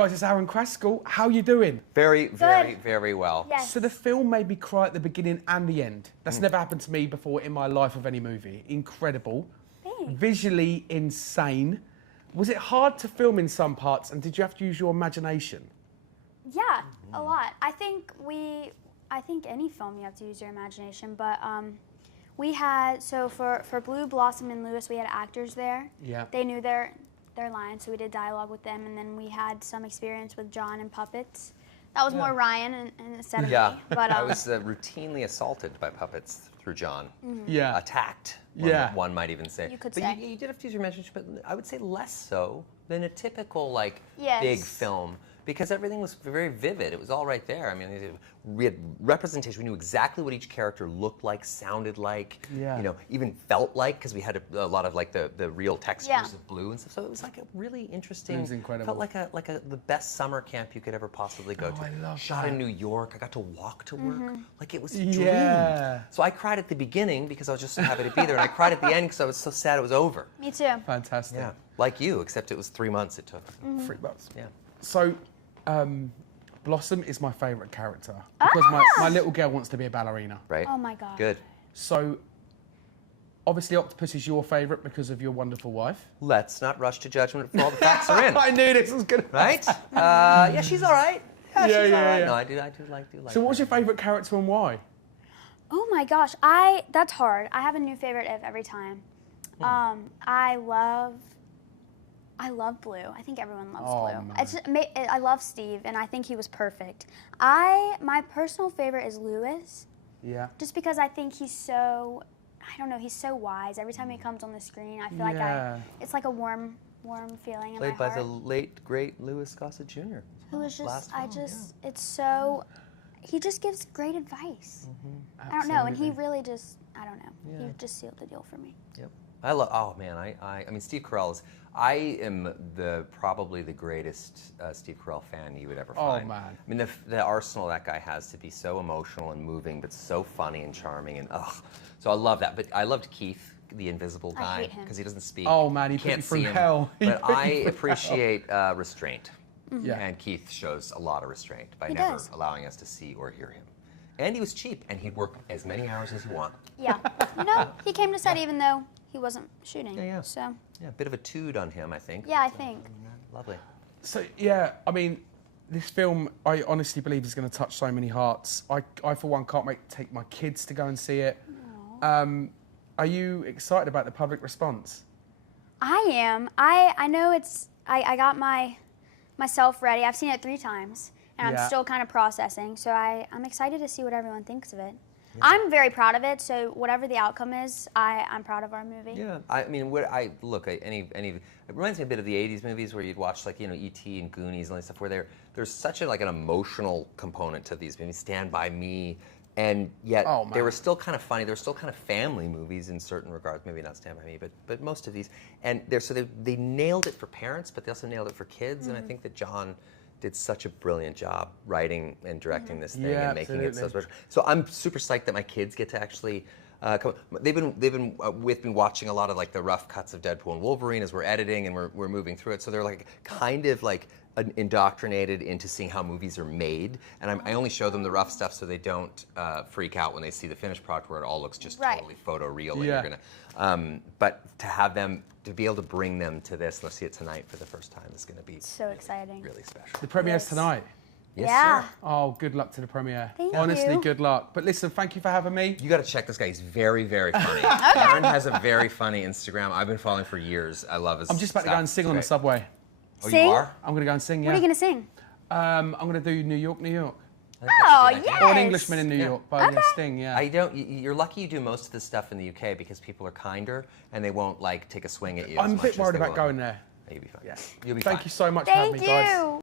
guys, it's Arron Crascall. How you doing? Very, very well. Yes. So the film made me cry at the beginning and the end. That's never happened to me before in my life of any movie. Incredible. Thanks. Visually insane. Was it hard to film in some parts, and did you have to use your imagination? Yeah, a lot. I think any film you have to use your imagination, but we had, so for Blue, Blossom, and Lewis, we had actors there. Yeah. They knew their lines, so we did dialogue with them, and then we had some experience with John and puppets. That was more Ryan and instead of me. But I was routinely assaulted by puppets through John. Yeah. Attacked, one might even say. You could but say. You did have to use your imagination, but I would say less so than a typical, like, Yes. big film. Because everything was very vivid. It was all right there. I mean, we had representation. We knew exactly what each character looked like, sounded like, you know, even felt like, because we had a lot of like the real textures of blue and stuff. So it was like a really interesting. It was incredible. Felt like the best summer camp you could ever possibly go to. I love Shot that. in New York. I got to walk to work. Like it was a Yeah. dream. So I cried at the beginning because I was just so happy to be there, and I cried at the end because I was so sad it was over. Me too. Fantastic. Yeah, like you, except it was 3 months it took. 3 months. Yeah. So, Blossom is my favourite character because my little girl wants to be a ballerina. Right. Oh my God. Good. So, obviously, Octopus is your favourite because of your wonderful wife. Let's not rush to judgment before all the facts are in. I knew this was good. Right? Yeah, she's all right. Yeah, she's all right. yeah. No, I do like So, what was her. your favourite character and why? Oh my gosh, that's hard. I have a new favorite every time. I love Blue. I think everyone loves Blue. man. It's I love Steve, and I think he was perfect. My personal favorite is Lewis, Yeah. just because I think he's so, I don't know, he's so wise. Every time he comes on the screen, I feel like it's like a warm feeling in Played my by heart. the late, great Louis Gossett Jr. Who is just, Last film, it's so, he just gives great advice. I don't know, and he really just, I don't know, he just sealed the deal for me. Yep. I love. Oh man, I mean Steve Carell is. I am probably the greatest Steve Carell fan you would ever find. Oh man. I mean the arsenal that guy has to be so emotional and moving, but so funny and charming and So I love that. But I loved Keith, the invisible I guy, hate him. because he doesn't speak. Oh man, he put can't you through see him. hell. He But put you I through appreciate restraint. Yeah. And Keith shows a lot of restraint by He never does. allowing us to see or hear him. And he was cheap, and he'd work as many hours as he wanted. Yeah, you know, he came to set even though he wasn't shooting. Yeah. So, Yeah, a bit of a tood on him, I think. yeah, I think. Lovely. So yeah, I mean, this film I honestly believe is going to touch so many hearts. I for one can't take my kids to go and see it. Are you excited about the public response? I am. I know I got myself ready. I've seen it 3 times, and I'm still kind of processing. So I'm excited to see what everyone thinks of it. Yeah. I'm very proud of it. So whatever the outcome is, I'm proud of our movie. Yeah, I mean, it reminds me a bit of the '80s movies where you'd watch like E.T. and Goonies and all that stuff, where there's such an emotional component to these movies. Stand By Me. And yet, they were still kind of funny. They were still kind of family movies in certain regards. Maybe not Stand By Me, but most of these. And they nailed it for parents, but they also nailed it for kids. And I think that John did such a brilliant job writing and directing this thing and making it so special. So I'm super psyched that my kids get to actually come. They've been watching a lot of like the rough cuts of Deadpool and Wolverine as we're editing and we're moving through it. So they're like kind of like indoctrinated into seeing how movies are made, and I only show them the rough stuff so they don't freak out when they see the finished product where it all looks just totally photoreal. And you're gonna, but to have them, to be able to bring them to this, let's see it tonight for the first time, is going to be so exciting. really special. The premiere's tonight. Yes, Yeah. sir. Oh, good luck to the premiere. Thank Honestly, you. good luck. But listen, thank you for having me. You got to check this guy. He's very, very funny. Arron has a very funny Instagram. I've been following for years. I love his I'm just about to go stuff. and sing It's on the great. subway. Oh, Sing? you are? I'm going to go and sing, yeah. What are you going to sing? I'm going to do New York, New York. Oh, yes. Or An Englishman in New York by Sting, yeah. You're lucky you do most of this stuff in the UK because people are kinder and they won't like take a swing at you. I'm as a much bit as worried they about will. going there. You'll be fine. Yeah. You'll be fine. Thank you so much for having Thank me, guys. you.